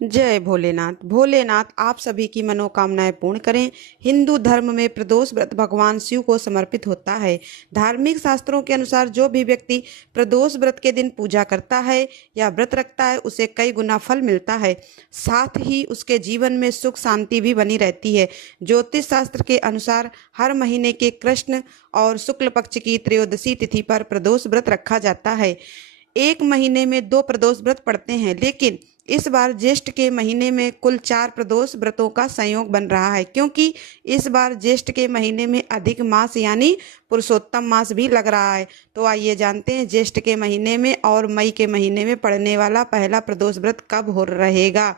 जय भोलेनाथ। भोलेनाथ आप सभी की मनोकामनाएं पूर्ण करें। हिंदू धर्म में प्रदोष व्रत भगवान शिव को समर्पित होता है। धार्मिक शास्त्रों के अनुसार जो भी व्यक्ति प्रदोष व्रत के दिन पूजा करता है या व्रत रखता है उसे कई गुना फल मिलता है, साथ ही उसके जीवन में सुख शांति भी बनी रहती है। ज्योतिष शास्त्र के अनुसार हर महीने के कृष्ण और शुक्ल पक्ष की त्रयोदशी तिथि पर प्रदोष व्रत रखा जाता है। एक महीने में 2 प्रदोष व्रत पड़ते हैं, लेकिन इस बार ज्येष्ठ के महीने में कुल 4 प्रदोष व्रतों का संयोग बन रहा है, क्योंकि इस बार ज्येष्ठ के महीने में अधिक मास यानी पुरुषोत्तम मास भी लग रहा है। तो आइए जानते हैं ज्येष्ठ के महीने में और मई के महीने में पड़ने वाला पहला प्रदोष व्रत कब हो रहेगा,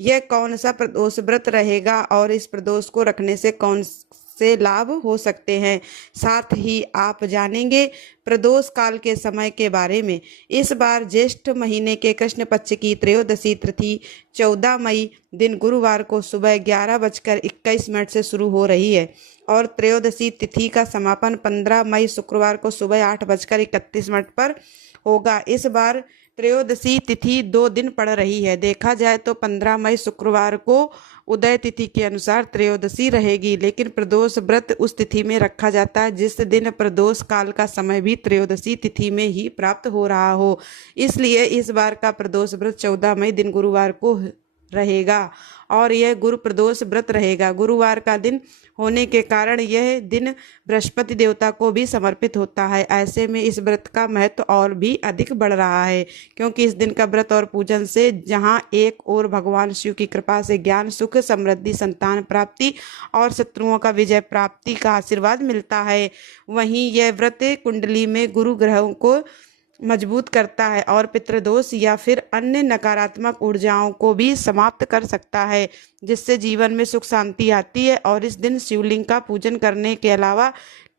यह कौन सा प्रदोष व्रत रहेगा और इस प्रदोष को रखने से कौन से लाभ हो सकते हैं। साथ ही आप जानेंगे प्रदोष काल के समय के बारे में। इस बार ज्येष्ठ महीने के कृष्ण पक्ष की त्रयोदशी तिथि 14 मई दिन गुरुवार को सुबह 11:21 से शुरू हो रही है और त्रयोदशी तिथि का समापन 15 मई शुक्रवार को सुबह 8:31 पर होगा। इस बार त्रयोदशी तिथि 2 दिन पड़ रही है। देखा जाए तो 15 मई शुक्रवार को उदय तिथि के अनुसार त्रयोदशी रहेगी, लेकिन प्रदोष व्रत उस तिथि में रखा जाता है जिस दिन प्रदोष काल का समय भी त्रयोदशी तिथि में ही प्राप्त हो रहा हो। इसलिए इस बार का प्रदोष व्रत 14 मई दिन गुरुवार को रहेगा और यह गुरु प्रदोष व्रत रहेगा। गुरुवार का दिन होने के कारण यह दिन बृहस्पति देवता को भी समर्पित होता है। ऐसे में इस व्रत का महत्व और भी अधिक बढ़ रहा है, क्योंकि इस दिन का व्रत और पूजन से जहां एक और भगवान शिव की कृपा से ज्ञान, सुख, समृद्धि, संतान प्राप्ति और शत्रुओं का विजय प्राप्ति का आशीर्वाद मिलता है, वहीं यह व्रत कुंडली में गुरु ग्रहों को मजबूत करता है और पितृदोष या फिर अन्य नकारात्मक ऊर्जाओं को भी समाप्त कर सकता है, जिससे जीवन में सुख शांति आती है। और इस दिन शिवलिंग का पूजन करने के अलावा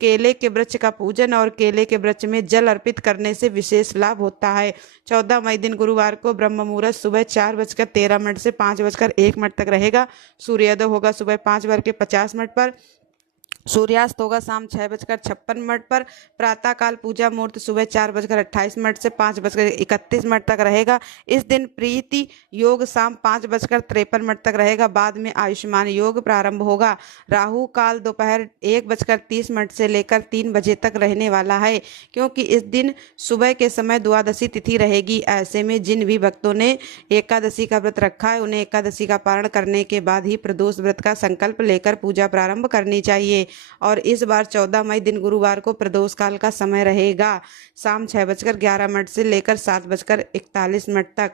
केले के वृक्ष का पूजन और केले के वृक्ष में जल अर्पित करने से विशेष लाभ होता है। 14 मई दिन गुरुवार को ब्रह्म मुहूर्त सुबह 4:13 से 5:01 तक रहेगा। सूर्योदय होगा सुबह 5:50 पर। सूर्यास्त होगा शाम 6:56 पर। प्रातःकाल पूजा मुहूर्त सुबह 4:28 से 5:31 तक रहेगा। इस दिन प्रीति योग शाम 5:53 तक रहेगा। बाद में आयुष्मान योग प्रारंभ होगा। राहु काल दोपहर 1:30 से लेकर 3 बजे तक रहने वाला है, क्योंकि इस दिन सुबह के समय द्वादशी तिथि रहेगी। ऐसे में जिन भी भक्तों ने एकादशी का व्रत रखा है उन्हें एकादशी का पारण करने के बाद ही प्रदोष व्रत का संकल्प लेकर पूजा प्रारंभ करनी चाहिए। और इस बार 14 मई दिन गुरुवार को प्रदोष काल का समय रहेगा शाम 6:11 से लेकर 7:41 तक।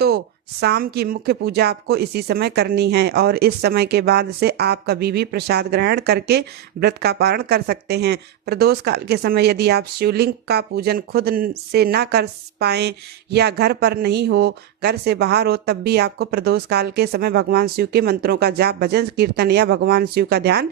तो शाम की मुख्य पूजा आपको इसी समय करनी है और इस समय के बाद से आप कभी भी प्रसाद ग्रहण करके व्रत का पारण कर सकते हैं। प्रदोष काल के समय यदि आप शिवलिंग का पूजन खुद से ना कर पाएं या घर पर नहीं हो, घर से बाहर हो, तब भी आपको प्रदोष काल के समय भगवान शिव के मंत्रों का जाप, भजन कीर्तन या भगवान शिव का ध्यान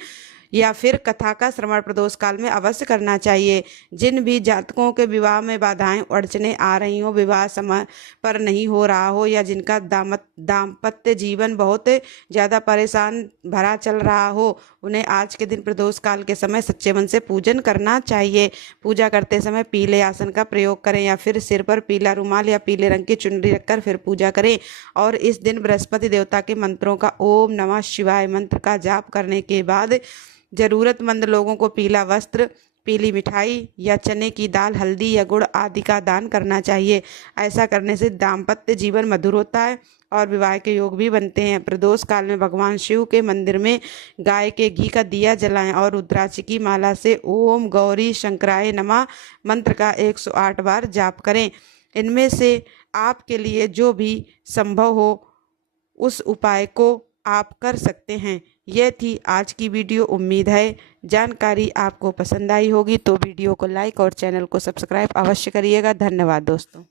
या फिर कथा का श्रवण प्रदोष काल में अवश्य करना चाहिए। जिन भी जातकों के विवाह में बाधाएं अड़चने आ रही हो, विवाह समय पर नहीं हो रहा हो या जिनका दाम्पत्य जीवन बहुत ज़्यादा परेशान भरा चल रहा हो, उन्हें आज के दिन प्रदोष काल के समय सच्चे मन से पूजन करना चाहिए। पूजा करते समय पीले आसन का प्रयोग करें या फिर सिर पर पीला रुमाल या पीले रंग की चुनरी रखकर फिर पूजा करें। और इस दिन बृहस्पति देवता के मंत्रों का ओम नमः शिवाय मंत्र का जाप करने के बाद जरूरतमंद लोगों को पीला वस्त्र, पीली मिठाई या चने की दाल, हल्दी या गुड़ आदि का दान करना चाहिए। ऐसा करने से दाम्पत्य जीवन मधुर होता है और विवाह के योग भी बनते हैं। प्रदोष काल में भगवान शिव के मंदिर में गाय के घी का दिया जलाएं और रुद्राक्ष की माला से ओम गौरी शंकराय नमः मंत्र का 108 बार जाप करें। इनमें से आपके लिए जो भी संभव हो उस उपाय को आप कर सकते हैं। यह थी आज की वीडियो। उम्मीद है जानकारी आपको पसंद आई होगी, तो वीडियो को लाइक और चैनल को सब्सक्राइब अवश्य करिएगा। धन्यवाद दोस्तों।